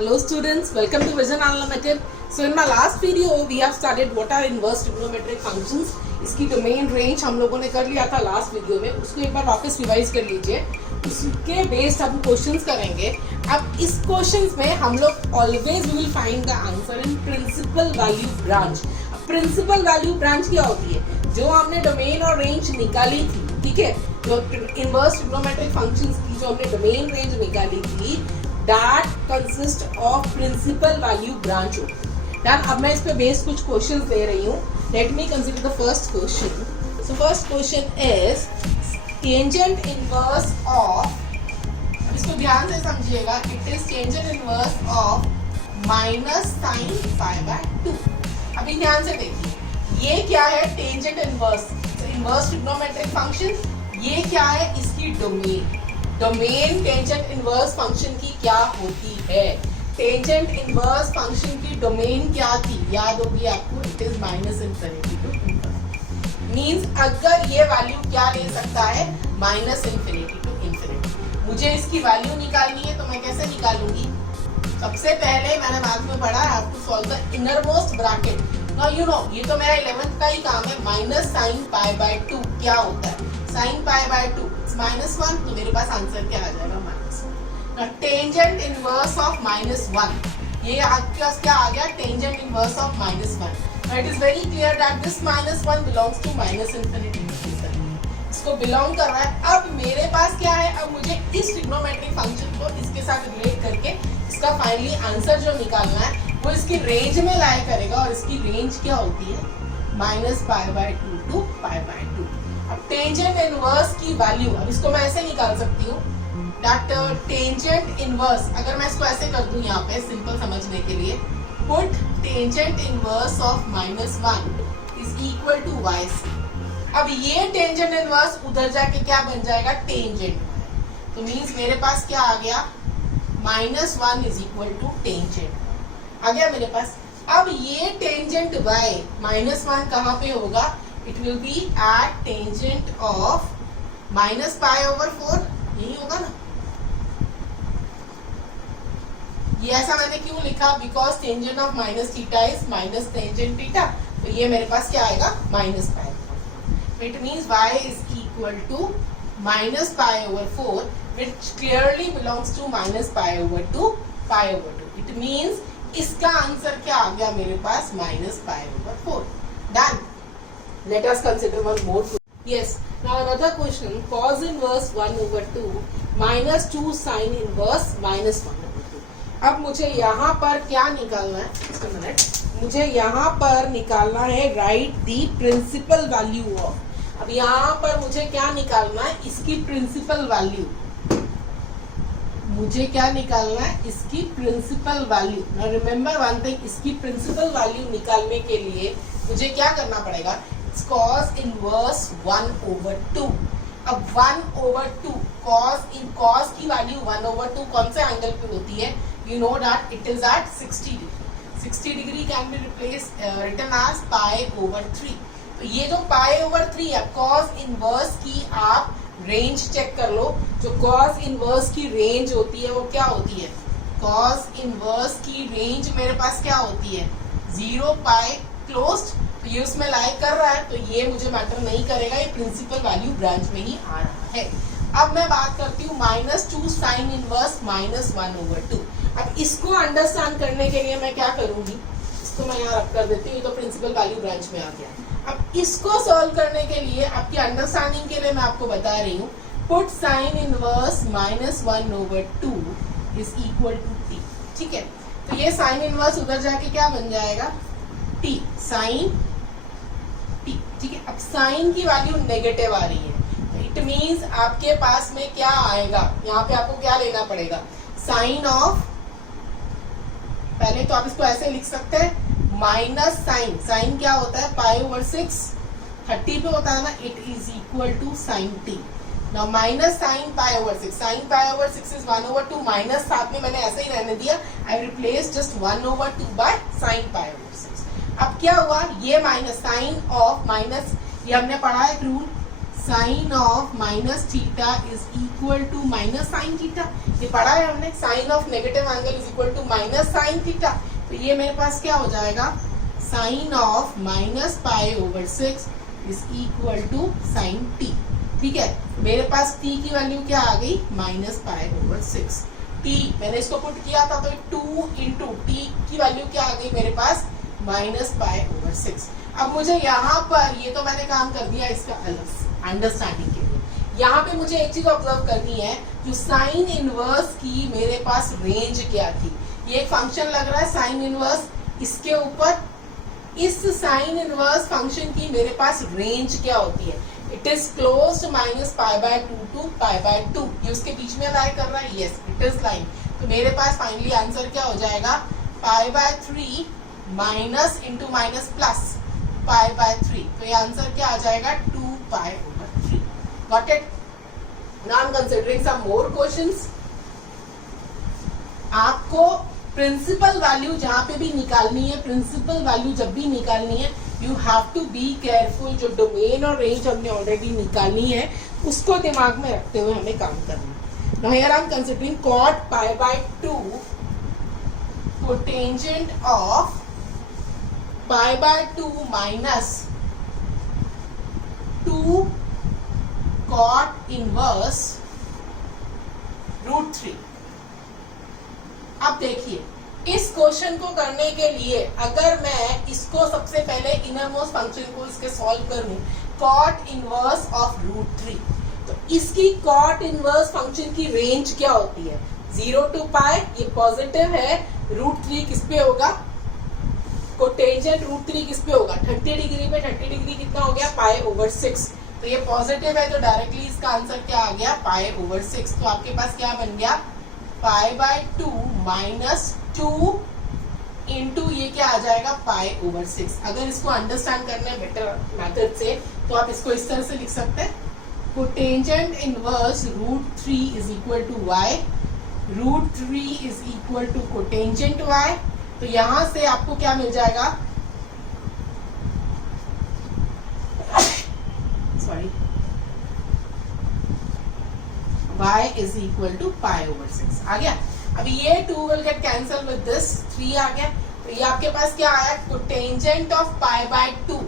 Hello students, welcome to Vision Unlimited. So in my last video we have studied what are inverse trigonometric functions. इसकी domain range हम लोगों ने कर लिया था लास्ट वीडियो में, उसको एक बार वापस रिवाइज कर लीजिए. उसके बेस्ड हम क्वेश्चंस करेंगे. अब इस क्वेश्चंस में हम लोग always we will find the answer in principal value branch. Principal value branch क्या होती है? जो हमने डोमेन और रेंज निकाली थी, ठीक है, जो इनवर्स ट्रिग्नोमेट्रिक फंक्शंस की जो हमने डोमेन रेंज निकाली थी, that consist of principal value branch. Then अब मैं इस पे बेस्ड कुछ क्वेश्चंस दे रही हूँ. Let me consider the first question. So first question is tangent inverse of, इसको ध्यान से समझिएगा, it is tangent inverse of minus sine pi by 2. अभी ध्यान से देखिए, ये क्या है? Tangent inverse, inverse trigonometric function. ये क्या है? इसकी domain. Domain tangent inverse function की क्या होती है? टेंजेंट इनवर्स फंक्शन की डोमेन क्या थी? याद होगी आपको, it is minus infinity to infinity. Means अगर ये वैल्यू क्या ले सकता है? Minus infinity to infinity. मुझे इसकी वैल्यू निकालनी है, तो मैं कैसे निकालूंगी? सबसे पहले मैंने मैथ में पढ़ा, I have to solve the innermost bracket. Now you know, ये तो मेरा 11th का ही काम है. माइनस साइन पाई बाय 2 क्या होता है? साइन पाई बाय 2 -1, तो मेरे पास आंसर क्या आ जाएगा? -1. टेंजेंट इनवर्स ऑफ -1, ये आपके पास क्या आ गया? Tangent inverse of -1. It is very clear that this -1 belongs to minus infinity. इसको बिलोंग कर रहा है. अब मेरे पास क्या है? अब मुझे इस ट्रिग्नोमेट्रिक फंक्शन को इसके साथ रिलेट करके इसका फाइनली आंसर जो निकालना है वो इसकी रेंज में लाया करेगा. और इसकी रेंज क्या होती है? -π/2 टू π/2. अब टेंजेंट इनवर्स की वैल्यू, अब इसको मैं ऐसे निकाल सकती हूँ दैट टेंजेंट इनवर्स, अगर मैं इसको ऐसे कर दूं यहाँ पे सिंपल समझने के लिए, put tangent inverse of -1 is equal to yc. अब ये टेंजेंट इनवर्स उधर जाके क्या बन जाएगा? टेंजेंट. तो मींस मेरे पास क्या आ गया? -1 इज इक्वल टू टेंजेंट आ गया मेरे पास. अब ये टेंजेंट y -1 कहाँ पे होगा? It will be at tangent of -π/4. यही होगा ना? ये ऐसा मैंने क्यों लिखा? Because tangent of minus theta is minus tangent theta. तो ये मेरे पास क्या आएगा? -π/4. It means y is equal to -π/4 which clearly belongs to -π/2 π/2. It means इसका आंसर क्या आ गया मेरे पास? -π/4. Done. Let us consider one more. Yes. Now another question. Cos inverse 1/2 minus 2 sin inverse -1/2. अब मुझे यहाँ पर क्या निकालना है? just a minute. मुझे यहाँ पर निकालना है right the principal value of. अब यहाँ पर मुझे क्या निकालना है? इसकी प्रिंसिपल वैल्यू. मुझे क्या निकालना है? इसकी principal value. Now remember one thing, इसकी प्रिंसिपल वैल्यू निकालने के लिए मुझे क्या करना पड़ेगा? It's cos inverse 1/2. अब 1/2 cos की वैल्यू 1/2 कौन से एंगल पे होती है? You know that it is at 60 degree. 60 degree can be written as π/3. तो ये जो π/3 है, cos इनवर्स की आप रेंज चेक कर लो. जो cos इनवर्स की रेंज होती है वो क्या होती है? cos इनवर्स की रेंज मेरे पास क्या होती है? 0 π क्लोज्ड. तो ये उसमें लाई कर रहा है, तो ये मुझे मैटर नहीं करेगा, ये प्रिंसिपल वैल्यू ब्रांच में ही आ रहा है. अब मैं बात करती हूँ -2 साइन इनवर्स -1/2. अब इसको अंडरस्टैंड करने के लिए मैं क्या करूंगी? इसको मैं यहाँ रख कर देती हूँ, ये तो प्रिंसिपल वैल्यू ब्रांच में आ गया. अब इसको सॉल्व करने के लिए, आपकी अंडरस्टैंडिंग के लिए मैं आपको बता रही हूँ, put sine inverse -1/2 is equal to t. ठीक है, तो ये साइन इनवर्स उधर जाके क्या बन जाएगा? t sine t. ठीक है, अब साइन की वैल्यू नेगेटिव आ रही है, तो इट मींस आपके पास में क्या आएगा? यहाँ पे आपको क्या लेना पड़ेगा? साइन ऑफ, पहले तो आप इसको ऐसे लिख सकते हैं, माइनस साइन. साइन क्या होता है? π/6. 30 पे होता है ना, it is equal to sine t. Now minus sine π/6. Sine π/6 is 1/2. Minus साथ में मैंने ऐसे ही रहने दिया. I replace just 1/2 by sine π/6. अब क्या हुआ? ये माइनस साइन ऑफ माइनस, ये हमने पढ़ा है rule, sine of minus theta is equal to minus sine theta. ये पढ़ा है हमने, sine of negative angle is equal to minus sine theta. तो ये मेरे पास क्या हो जाएगा, sine of minus pi over 6 is equal to sine t. ठीक है, मेरे पास t की वैल्यू क्या आ गई, माइनस पाई ओवर 6। t मैंने इसको पुट किया था तो 2 इंटू टी की वैल्यू क्या आ गई मेरे पास, माइनस पाई ओवर 6। अब मुझे यहाँ पर, ये तो मैंने काम कर दिया इसका अलग अंडरस्टैंडिंग के लिए, यहाँ पे मुझे एक चीज ऑब्जर्व करनी है, जो साइन इनवर्स की मेरे पास रेंज क्या थी। ये एक फंक्शन लग रहा है साइन इनवर्स, इसके ऊपर इस साइन इनवर्स फंक्शन की मेरे पास रेंज क्या होती है, it is close minus pi by 2 to pi by 2। ये उसके बीच में लाई कर रहा है, यस इट इज लाइन। तो मेरे पास फाइनली आंसर क्या हो जाएगा, pi by 3 minus into minus plus pi by 3। तो ये आंसर क्या आ जाएगा, 2 pi over 3। Got it? Now I am considering some more questions. आपको प्रिंसिपल वैल्यू जहां पे भी निकालनी है, प्रिंसिपल वैल्यू जब भी निकालनी है, you have to be careful. जो डोमेन और रेंज हमने ऑलरेडी निकालनी है उसको दिमाग में रखते हुए हमें काम करना है। Now here I am considering cot pi by 2 cotangent of pi by 2 minus 2 cot inverse root 3। अब देखिए, इस क्वेश्चन को करने के लिए अगर मैं इसको सबसे पहले इनर मोस्ट फंक्शन को इसके सॉल्व करूं, cot इनवर्स ऑफ रूट 3, तो इसकी cot इनवर्स फंक्शन की रेंज क्या होती है, 0 टू पाई। ये पॉजिटिव है, रूट 3 किस पे होगा, कोटेंजेंट रूट 3 किस पे होगा, 30 डिग्री पे। 30 डिग्री कितना हो गया, पाई ओवर 6। तो ये पॉजिटिव है, तो डायरेक्टली इसका आंसर क्या आ गया, पाई ओवर 6। तो आपके पास क्या बन गया, पाई बाय 2 माइनस 2 इंटू ये क्या आ जाएगा, पाई ओवर 6। अगर इसको अंडरस्टैंड करना है बेटर मेथड से तो आप इसको इस तरह से लिख सकते हैं, cotangent inverse root 3 is equal to y, root 3 is equal to cotangent y. तो यहां से आपको क्या मिल जाएगा, sorry, y is equal to pi over 6 आ गया। अभी ये 2 will get cancel with this, 3 आ गया। तो ये आपके पास क्या आया, cotangent of pi by 2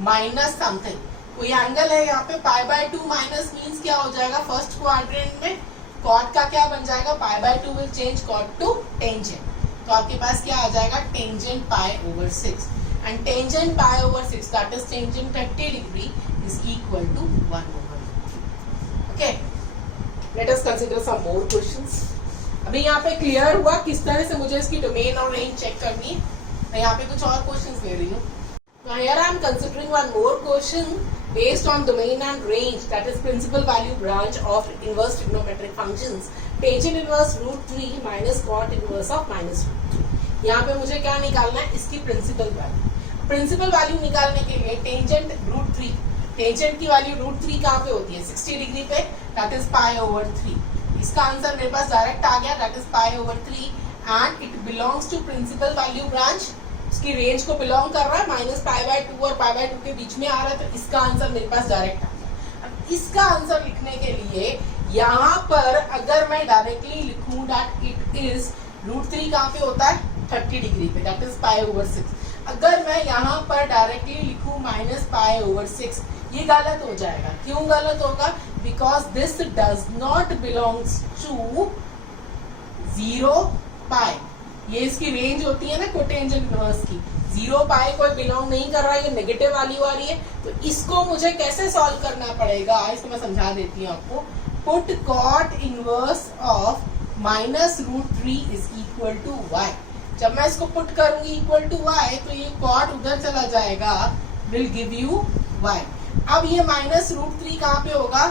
minus something. कोई एंगल है यहाँ पे, पाई बाय 2 माइनस मीन्स क्या हो जाएगा, फर्स्ट क्वाड्रेंट में कॉट का क्या बन जाएगा, pi by 2 will change cot to tangent. तो आपके पास क्या आ जाएगा, tangent pi over 6 and tangent pi over 6 that is tangent 30 degree is equal to 1 over. Okay, let us consider some more questions. अभी यहाँ पे क्लियर हुआ किस तरह से मुझे इसकी डोमेन और रेंज चेक करनी है। मैं यहाँ पे कुछ और क्वेश्चंस ले रही हूँ। Now here I am considering one more question based on domain and range, that is principal value branch of inverse trigonometric functions, tangent inverse root 3 minus cot inverse of minus root 3। यहाँ पे मुझे क्या निकालना है, इसकी principal value. Principal value निकालने के लिए टेंजेंट रूट 3, टेंजेंट की वैल्यू रूट 3 कहाँ पे होती है, 60 डिग्री पे, दैट इज पाई ओवर 3। इसका आंसर मेरे पास डायरेक्ट आ गया, that is pi over 3 and it belongs to principal value branch. इसकी रेंज को बिलोंग कर रहा है, माइनस पाई बाय 2 और पाई बाय 2 के बीच में आ रहा है। तो इसका आंसर मेरे पास डायरेक्ट आ गया। अब इसका आंसर लिखने के लिए यहाँ पर अगर मैं डायरेक्टली लिखूं दैट इट इज रूट 3 कहाँ पे होता है, 30 डिग्री पे, दैट इज पाई ओवर 6। अगर मैं यहाँ पर डायरेक्टली लिखूं माइनस पाई ओवर 6, ये गलत हो जाएगा। क्यों गलत होगा, because this does not belongs to 0 pi. ये इसकी रेंज होती है ना कोटेंजेंट इनवर्स की, 0 पाई कोई बिलोंग नहीं कर रहा है, ये नेगेटिव वैल्यू आ रही है। तो इसको मुझे कैसे सॉल्व करना पड़ेगा, इसको मैं समझा देती हूँ आपको। Put cot inverse of minus root 3 is equal to y. जब मैं इसको पुट करूंगी इक्वल टू वाई, तो ये कॉट उधर चला जाएगा, विल गिव यू वाई। अब ये माइनस रूट 3 कहाँ पे होगा,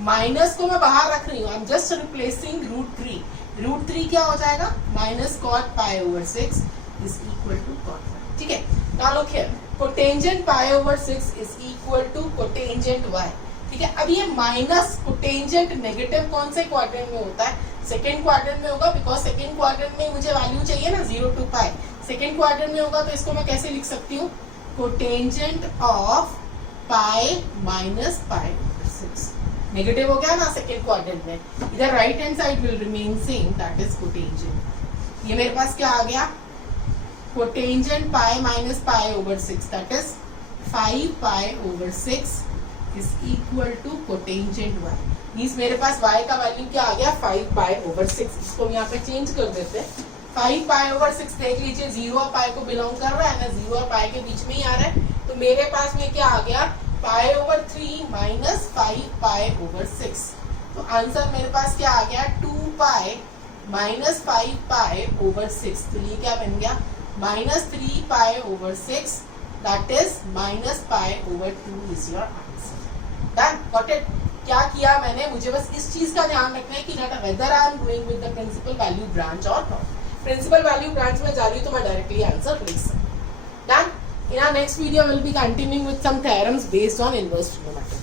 माइनस को मैं बाहर रख रही हूँ, I am just replacing root 3। Root 3 क्या हो जाएगा, minus cot pi over 6 is equal to cot. ठीक है, now look here, cotangent pi over 6 is equal to cotangent y. ठीक है, अब ये माइनस कोटेंजेंट नेगेटिव कौन से क्वाड्रेंट में होता है, सेकेंड क्वाड्रेंट में होगा, बिकॉज सेकेंड क्वाड्रेंट में मुझे वैल्यू चाहिए ना 0 टू पाई। सेकेंड क्वाड्रेंट में होगा, तो इसको मैं कैसे लिख सकती हूँ, cotangent of pi minus pi over negative हो गया ना सेकेंड क्वाड्रेंट में, इधर right hand side will remain same, that is cotangent. ये मेरे पास क्या आ गया, cotangent pi minus pi over 6, that is 5 pi over 6 is equal to cotangent y। Means मेरे पास y का वैल्यू क्या आ गया, 5 पाई ओवर 6। इसको हम यहाँ पे चेंज कर देते हैं, 5 पाई ओवर 6 देख लीजिए 0 और पाई को बिलोंग कर रहा है ना, 0 और पाई के बीच में ही आ रहा है, तो मेरे पास में क्या आ गया, पाई ओवर 3 माइनस 5 पाई ओवर 6। तो आंसर मेरे पास क्या आ गया, 2 पाई माइनस 5 पाई ओवर 6। तो ये क्या बन गया, minus 3 pi over 6, that is minus pi over 2 is your answer. Done, got it. क्या किया मैंने, मुझे बस इस चीज का ध्यान रखना है कि whether I am going with the principal value branch और नॉट। प्रिंसिपल वैल्यू ब्रांच में जा रही हूँ तो मैं डायरेक्टली आंसर लिख सकती हूँ। Done. In our next video, we'll be continuing with some theorems based on inverse trigonometry.